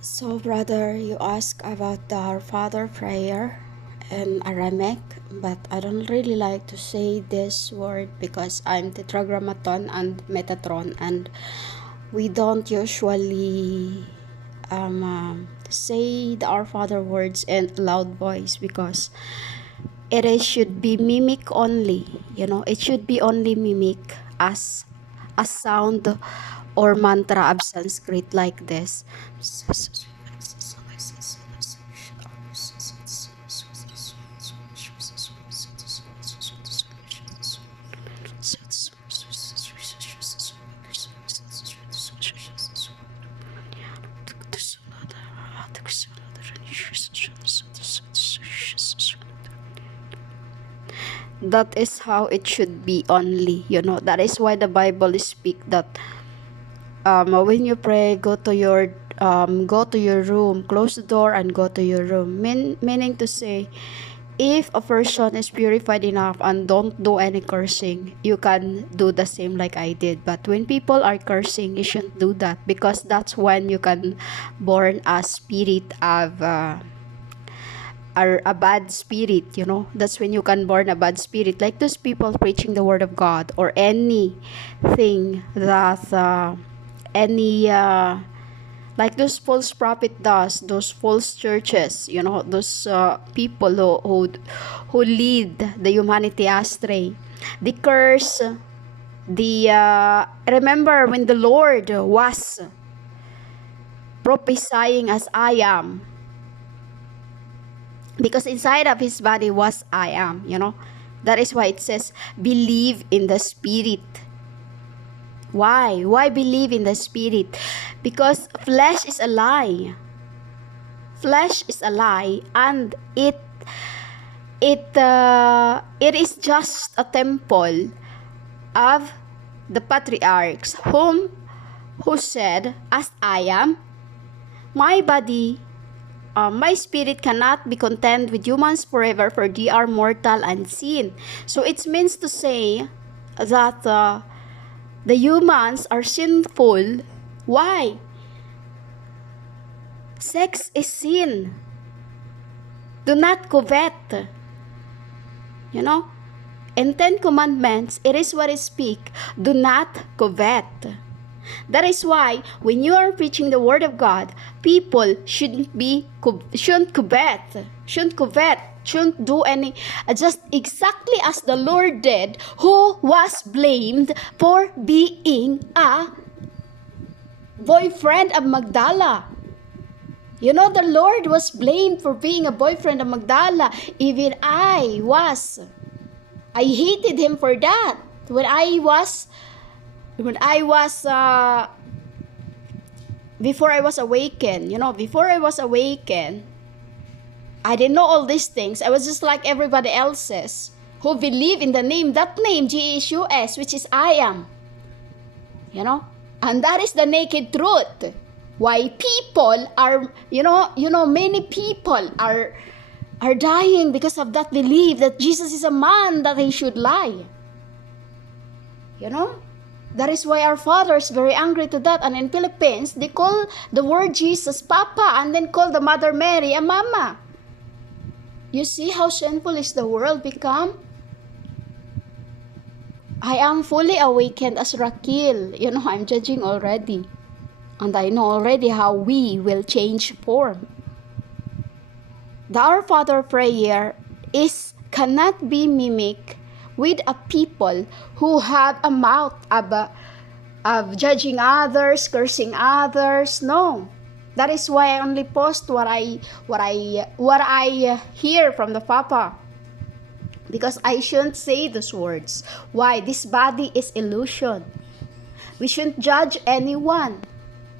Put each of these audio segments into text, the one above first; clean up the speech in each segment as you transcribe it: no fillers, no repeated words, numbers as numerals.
So, brother, you ask about the Our Father prayer in Aramaic, but I don't really like to say this word because I'm tetragrammaton and metatron, and we don't usually say the Our Father words in loud voice because should be mimic only. It should be only mimic as a sound or mantra of Sanskrit like this. That is how it should be only. That is why the Bible speak that when you pray, go to your room, close the door and go to your room, meaning to say, if a person is purified enough and don't do any cursing, you can do the same like I did. But when people are cursing, you shouldn't do that, because that's when you can born a spirit of a bad spirit. That's when you can born a bad spirit, like those people preaching the word of God, or anything that any like those false prophet does, those false churches, those people who lead the humanity astray. The curse, the remember when the Lord was prophesying as I am, because inside of his body was I am. That is why it says believe in the spirit. Why believe in the spirit? Because flesh is a lie. Flesh is a lie, and it is just a temple of the patriarchs who said, as I am, my body, my spirit cannot be content with humans forever, for they are mortal and sin. So it means to say that the humans are sinful. Why? Sex is sin. Do not covet. In 10 Commandments, it is what it speak. Do not covet. That is why when you are preaching the word of God, people shouldn't covet, shouldn't do any, just exactly as the Lord did, who was blamed for being a boyfriend of Magdala. The Lord was blamed for being a boyfriend of Magdala. Even I hated him for that. When I was before I was awakened, I didn't know all these things. I was just like everybody else's who believe in the name, Jesus, which is I am. And that is the naked truth. Why people are, many people are dying because of that belief that Jesus is a man, that he should lie. That is why our father is very angry to that. And in Philippines, they call the word Jesus Papa, and then call the Mother Mary a Mama. You see how sinful is the world become? I am fully awakened as Raquel. I'm judging already. And I know already how we will change form. The Our Father prayer cannot be mimicked with a people who have a mouth of judging others, cursing others. No. That is why I only post what I hear from the Papa. Because I shouldn't say those words. Why? This body is illusion. We shouldn't judge anyone.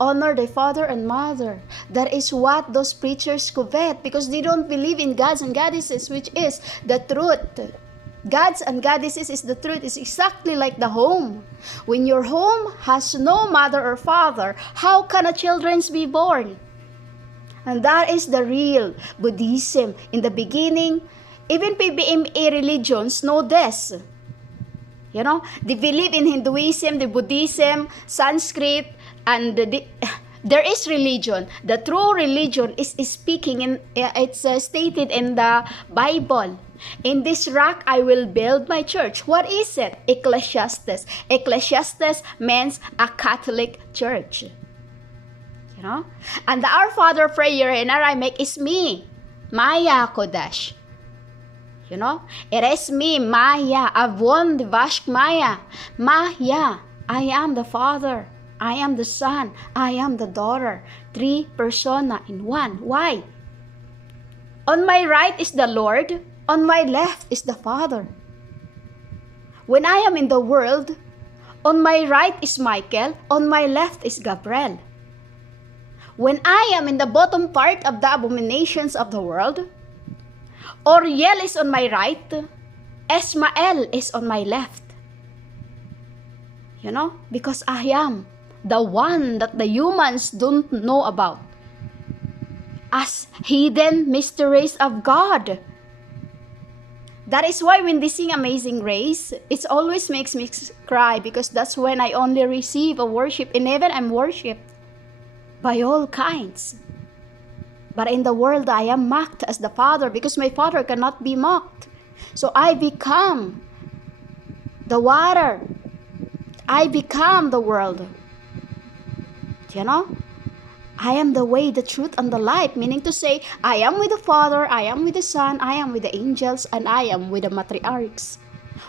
Honor the father and mother. That is what those preachers covet, because they don't believe in gods and goddesses, which is the truth. Gods and goddesses is the truth. It's exactly like the home. When your home has no mother or father, how can a children be born? And that is the real Buddhism. In the beginning, even PBMA religions know this. They believe in Hinduism, the Buddhism, Sanskrit, and There is religion. The true religion is speaking in, it's stated in the Bible. In this rock I will build my church. What is it? Ecclesiastes. Ecclesiastes means a Catholic church. You know? And the Our Father prayer in Aramaic is me, Maya Kodesh. You know? It is me, Maya, Avon Divashk Maya. Maya, I am the Father. I am the Son. I am the daughter. 3 persona in 1. Why? On my right is the Lord. On my left is the Father. When I am in the world, on my right is Michael. On my left is Gabriel. When I am in the bottom part of the abominations of the world, Oriel is on my right. Esmael is on my left. You know, because I am the one that the humans don't know about, as hidden mysteries of God. That is why when they sing Amazing Grace, it always makes me cry, because that's when I only receive a worship. In heaven, I'm worshipped by all kinds. But in the world, I am mocked as the Father, because my Father cannot be mocked. So I become the water. I become the world. You know, I am the way, the truth, and the life. Meaning to say, I am with the Father, I am with the Son, I am with the angels, and I am with the matriarchs.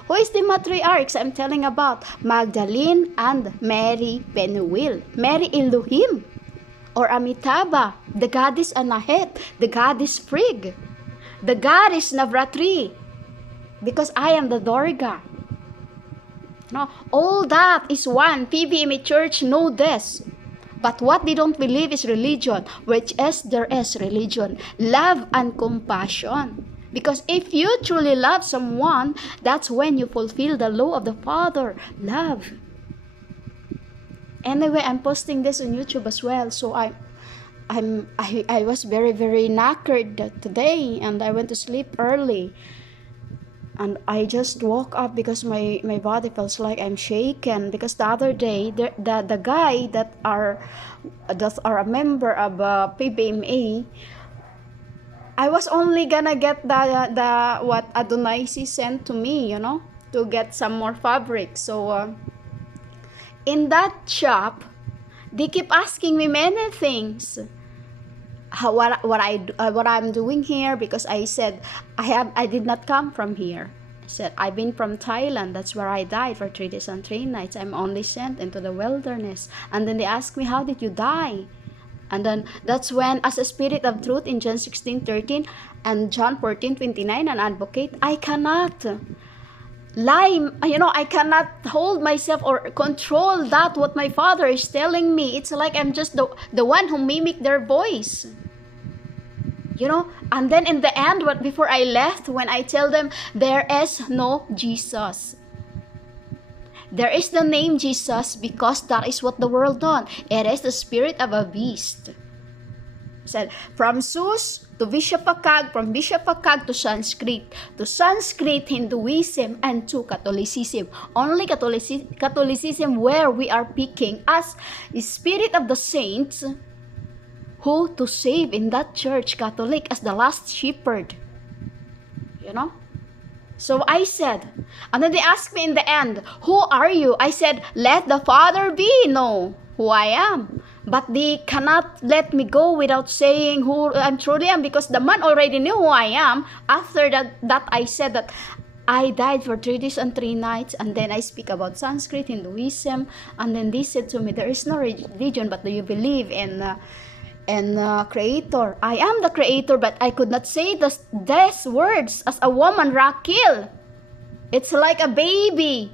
Who is the matriarchs I'm telling about? Magdalene and Mary Penuel. Mary Elohim, or Amitabha, the goddess Anahet, the goddess Frigg, the goddess Navratri, because I am the Durga. No, all that is one. PBMA Church know this. But what they don't believe is religion, which is there is religion, love and compassion. Because if you truly love someone, that's when you fulfill the law of the Father, love. Anyway, I'm posting this on YouTube as well, so I was very knackered today, and I went to sleep early. And I just woke up because my body feels like I'm shaken, because the other day the guy that are a member of PBMA, I was only gonna get the what Adonai sent to me, you know, to get some more fabric. So in that shop, they keep asking me many things. What I'm doing here, because I said I did not come from here. I said I've been from Thailand. That's where I died for 3 days and 3 nights. I'm only sent into the wilderness. And then they asked me, how did you die? And then that's when, as a spirit of truth in John 16:13 and John 14:29, an advocate, I cannot lie, you know, I cannot hold myself or control that what my Father is telling me. It's like I'm just the one who mimic their voice, you know. And then in the end, before I left, when I tell them there is no Jesus, there is the name Jesus, because that is what the world done. It is the spirit of a beast. Said from Zeus to Vishapakag, from Vishapakag to Sanskrit, Hinduism, and to Catholicism. Only Catholicism where we are picking as the spirit of the saints, who to save in that church, Catholic, as the last shepherd. You know? So I said, and then they asked me in the end, who are you? I said, let the Father be know who I am. But they cannot let me go without saying who I truly am, because the man already knew who I am. After that I said that I died for 3 days and 3 nights, and then I speak about Sanskrit, Hinduism, and then they said to me, there is no religion, but do you believe in Creator? I am the Creator, but I could not say these words as a woman, Raquel. It's like a baby,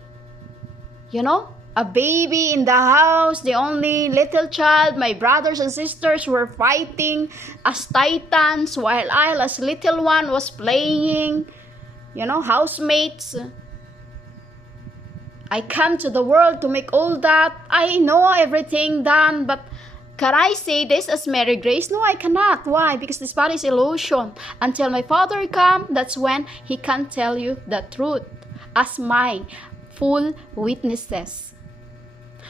you know, a baby in the house, the only little child. My brothers and sisters were fighting as titans, while I, as little one, was playing, you know, housemates. I come to the world to make all that. I know everything done, but can I say this as Mary Grace? No, I cannot. Why? Because this body is illusion. Until my Father come, that's when He can tell you the truth as my full witnesses.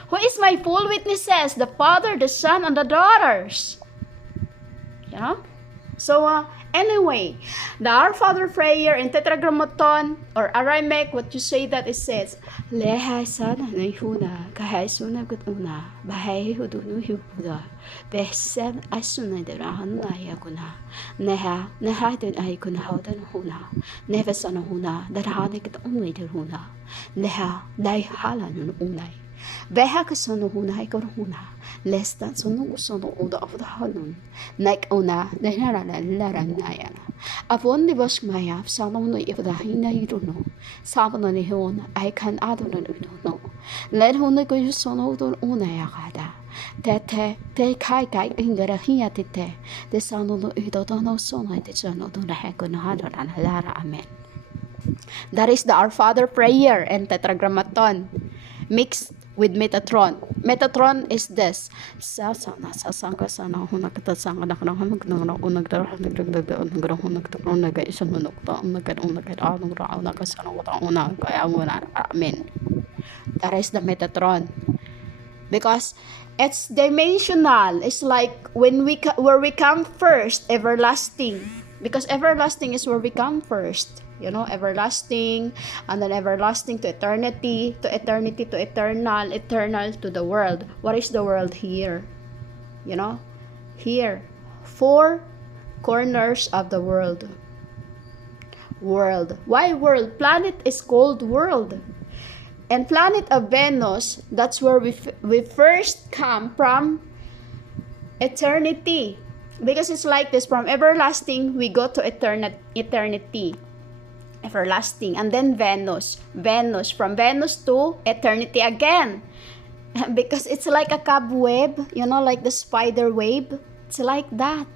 Who is my full witnesses? The Father, the Son, and the daughters. You know? So, anyway, the Our Father prayer in Tetragrammaton or Aramaic, what you say that it says, Lehai sana na huna, kahai suna gut una, bahai hudu nu huda, behsen asuna de rahan na yakuna, neha den ay kuna haudan huna, neva sana huna, darhane kit unay der huna, neha dai hala nun unay. Beha ka sono hunay ko huna, less than sono sono oda of the hanun, like ona, the laran nayana. Upon the wash maya, some no if the hina you don't know, some on the hon, I can add on you don't know. Let hona go you sono don unayakada. Tete, te kai kai in the rahia tete, the son of the don't sono, the son of the heck on hadron and lara amen. That is the Our Father prayer and Tetragrammaton mixed with Metatron. Metatron is this. Sasana sasanga sana huna kita sanga nak nak hamak nak unag darah nak nak nak hunak tak unag isan hunuk ta unag anong rao nak sana wata unag kaya muna amen. That is the Metatron. Because it's dimensional. It's like when where we come first, everlasting. Because everlasting is where we come first. You know, everlasting, and then everlasting to eternity, to eternity to eternal, eternal to the world. What is the world here? You know, here, 4 corners of the world. World. Why world? Planet is called world. And planet of Venus, that's where we first come from eternity. Because it's like this, from everlasting, we go to eternity. Everlasting, and then Venus, from Venus to eternity again, because it's like a cobweb, you know, like the spider web. It's like that.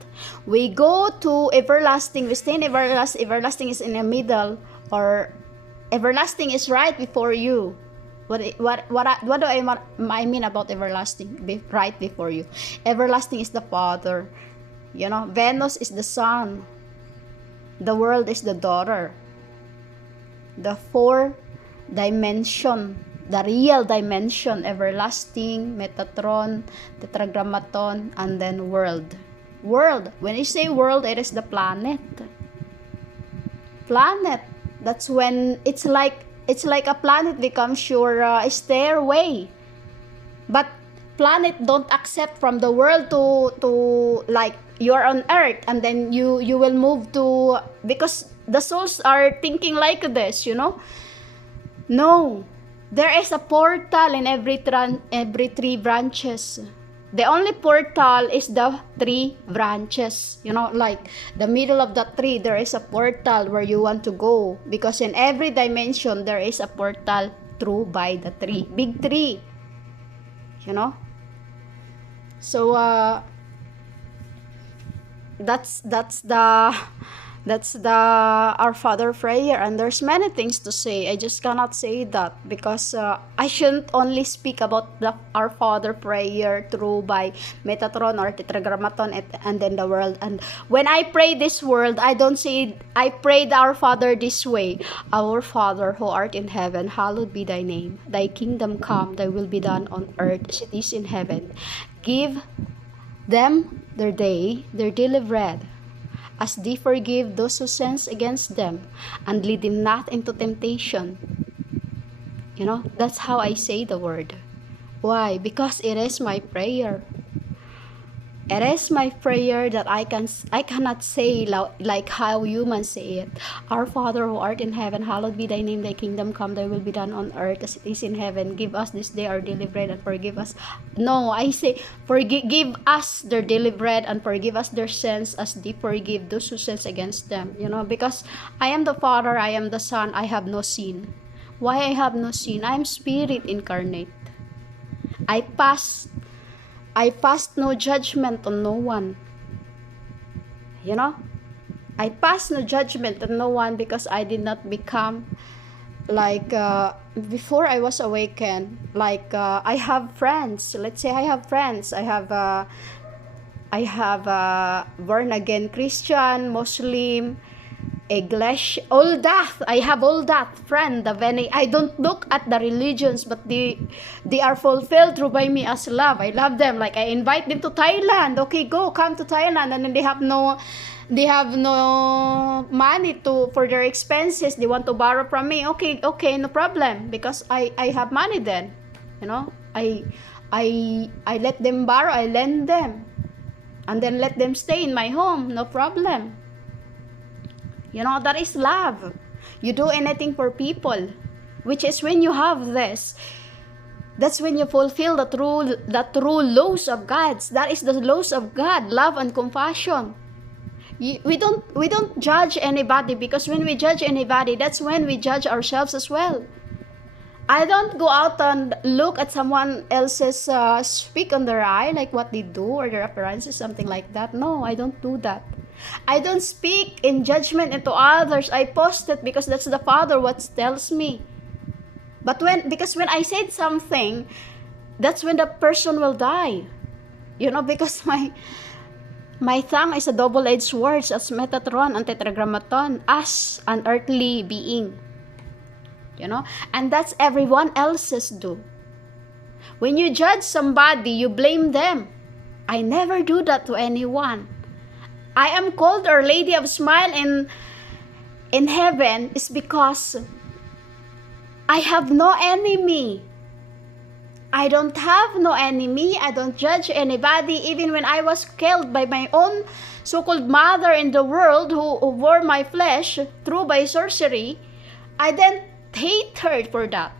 We go to everlasting, we stay in everlasting is in the middle, or everlasting is right before you. What do I mean about everlasting? Right before you. Everlasting is the Father, you know. Venus is the Son. The world is the daughter. The 4 dimension, the real dimension, everlasting, Metatron, Tetragrammaton, and then world. World. When you say world, it is the planet. Planet. That's when it's like a planet becomes your stairway. But planet don't accept from the world to like you're on Earth, and then you will move to, because the souls are thinking like this, you know. No, there is a portal in every 3 branches. The only portal is the 3 branches, you know, like the middle of the tree, there is a portal where you want to go, because in every dimension there is a portal through by the tree, big tree, you know. So that's the Our Father prayer, and there's many things to say. I just cannot say that because I shouldn't only speak about the Our Father prayer through by Metatron or Tetragrammaton and then the world. And when I pray this world, I don't say I pray the Our Father this way. Our Father who art in heaven, hallowed be thy name. Thy kingdom come, thy will be done on earth as it is in heaven. Give them their daily bread, as they forgive those who sins against them, and lead them not into temptation. You know, that's how I say the word. Why? Because it is my prayer. It is my prayer that I cannot say like how humans say it. Our Father who art in heaven, hallowed be thy name, thy kingdom come, thy will be done on earth as it is in heaven. Give us this day our daily bread and forgive us. No, I say give us their daily bread and forgive us their sins as they forgive those who sins against them. You know, because I am the Father, I am the Son, I have no sin. Why I have no sin? I am spirit incarnate. I passed no judgment on no one. You know? I passed no judgment on no one because I did not become like before I was awakened. Like I have friends. Let's say I have friends. I have born again Christian, Muslim, English, all that. I have all that, friend. I don't look at the religions, but they are fulfilled through by me as love. I love them. Like, I invite them to Thailand. Okay, come to Thailand. And then they have no money for their expenses. They want to borrow from me. Okay, no problem, because I have money then. You know, I let them borrow, I lend them, and then let them stay in my home, no problem. You know, that is love. You do anything for people, which is when you have this, that's when you fulfill the true laws of God. That is the laws of God, love and compassion. We don't judge anybody, because when we judge anybody, that's when we judge ourselves as well. I don't go out and look at someone else's speak on their eye, like what they do or their appearances, something like that. No, I don't do that. I don't speak in judgment into others. I post it because that's the Father what tells me. But because when I said something, that's when the person will die. You know, because my tongue is a double-edged sword, as Metatron and Tetragrammaton, as an earthly being. You know, and that's everyone else's do. When you judge somebody, you blame them. I never do that to anyone. I am called Our Lady of Smile in heaven is because I have no enemy. I don't have no enemy. I don't judge anybody. Even when I was killed by my own so-called mother in the world who wore my flesh through by sorcery, I then hate her for that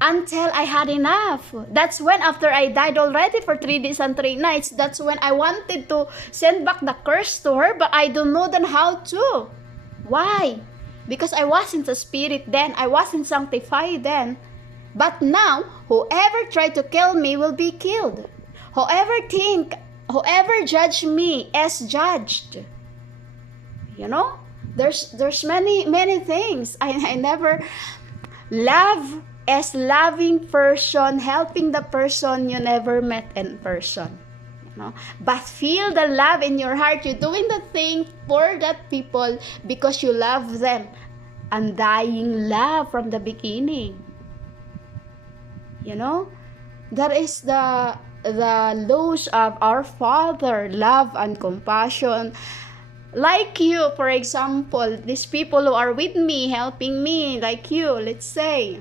until I had enough. That's when, after I died already for 3 days and 3 nights, that's when I wanted to send back the curse to her, but I don't know then how to. Why? Because I wasn't a spirit then. I wasn't sanctified then. But now, whoever tried to kill me will be killed. Whoever judge me is judged. You know? There's many things. I never love as loving person, helping the person you never met in person. You know? But feel the love in your heart. You're doing the thing for that people because you love them. Undying love from the beginning. You know? That is the laws of our Father, love and compassion. Like you, for example, these people who are with me, helping me, like you, let's say.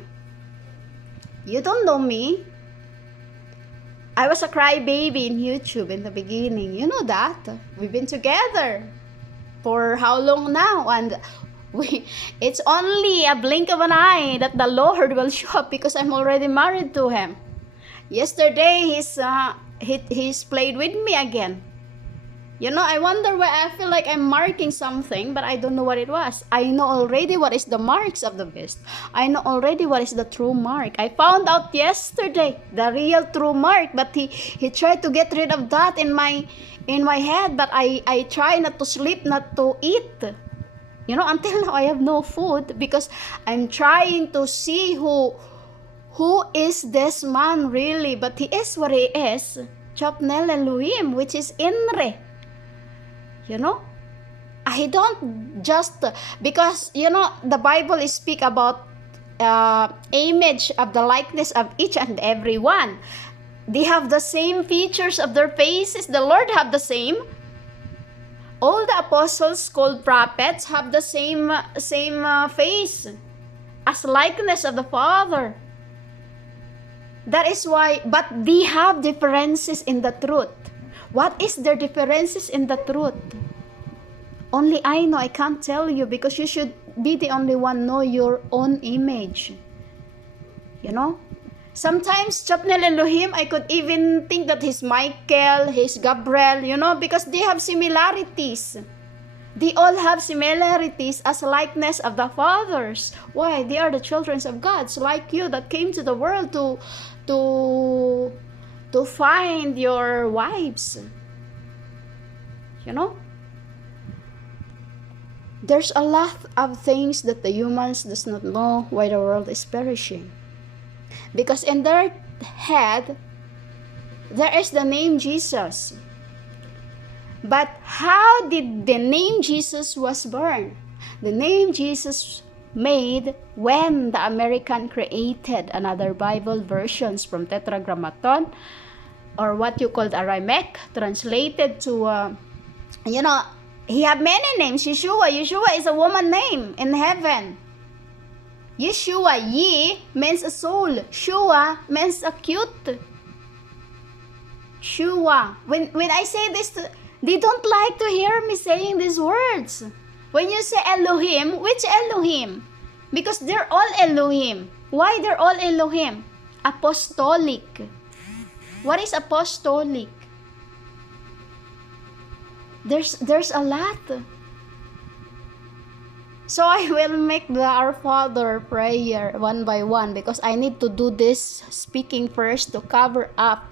You don't know me. I was a crybaby in YouTube in the beginning. You know that. We've been together for how long now? And it's only a blink of an eye that the Lord will show up because I'm already married to Him. Yesterday, he's played with me again. You know, I wonder why I feel like I'm marking something, but I don't know what it was. I know already what is the marks of the beast. I know already what is the true mark. I found out yesterday the real true mark, but he tried to get rid of that in my head, but I try not to sleep, not to eat. You know, until now I have no food because I'm trying to see who is this man really, but he is what he is. Chopnel Elohim, which is Inre. You know, I don't just, because, you know, the Bible is speak about image of the likeness of each and every one. They have the same features of their faces. The Lord have the same. All the apostles called prophets have the same face as likeness of the Father. That is why, but they have differences in the truth. What is their differences in the truth? Only I know. I can't tell you because you should be the only one know your own image. You know? Sometimes, Chapnel Elohim, I could even think that he's Michael, he's Gabriel, you know, because they have similarities. They all have similarities as likeness of the fathers. Why? They are the children of God, so like you that came to the world to find your wives. You know? There's a lot of things that the humans does not know why the world is perishing. Because in their head, there is the name Jesus. But how did the name Jesus was born? The name Jesus made when the American created another Bible versions from Tetragrammaton, or what you call the Aramaic, translated to, he have many names. Yeshua is a woman name in heaven. Yeshua, Ye means a soul. Shua means acute. Shua. When I say this, they don't like to hear me saying these words. When you say Elohim, which Elohim? Because they're all Elohim. Why they're all Elohim? Apostolic. What is apostolic? There's a lot. So I will make the Our Father prayer one by one, because I need to do this speaking first to cover up,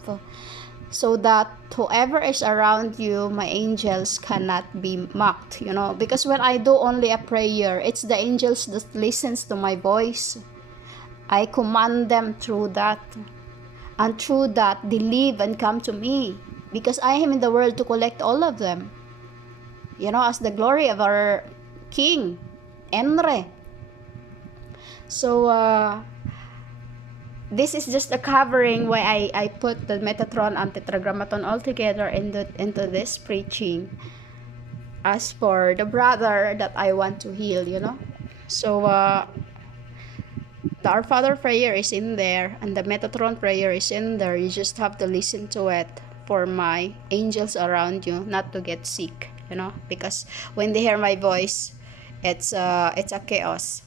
so that whoever is around you, my angels, cannot be mocked, because when I do only a prayer, it's the angels that listens to my voice. I command them through that, and through that they live and come to me, because I am in the world to collect all of them, as the glory of our King Enre. So this is just a covering why I put the Metatron and Tetragrammaton all together into this preaching, as for the brother that I want to heal, So the Our Father prayer is in there, and the Metatron prayer is in there. You just have to listen to it for my angels around you not to get sick, because when they hear my voice, it's a chaos.